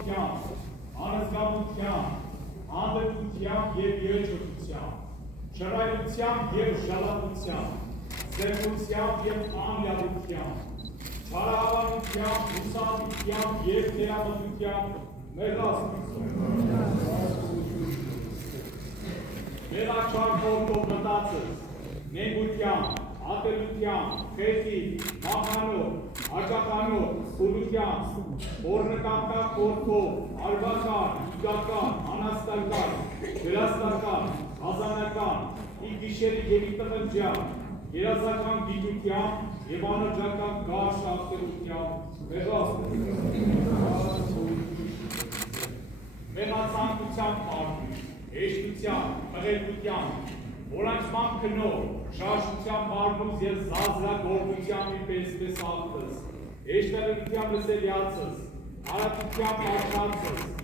Անկախությամբ, անզգամությամբ, հանդգնությամբ և երջանկությամբ, շռայլությամբ և ժլատությամբ, զերմությամբ և անյալությամբ, չարահավանությամբ, հուսահատությամբ և թերամտությամբ մեր Աստծուն։ Մեղաչար խորտով մտածս, նենգությամբ, ատելությամբ, խեցիվ, մախանով, աջախանով, սուրությամբ, խորնկապկա խորտով, արվական, իգական, անաստական, գրաստական, հազանական, ի գիշերի և ի տղնջամ, երազական գիտությամբ և անրջական գարշ աղտերությամբ մեր Աստծուն։ Մեղացանկությամբ մարդուց, հեշտությամբ, մղերկությամբ, որանչման քնով, շարժությամբ մարմուց և զազրագործությամբ ի պես աղտս, հեշտարարությամբ լսել յացս, հարատությամբ արջացս,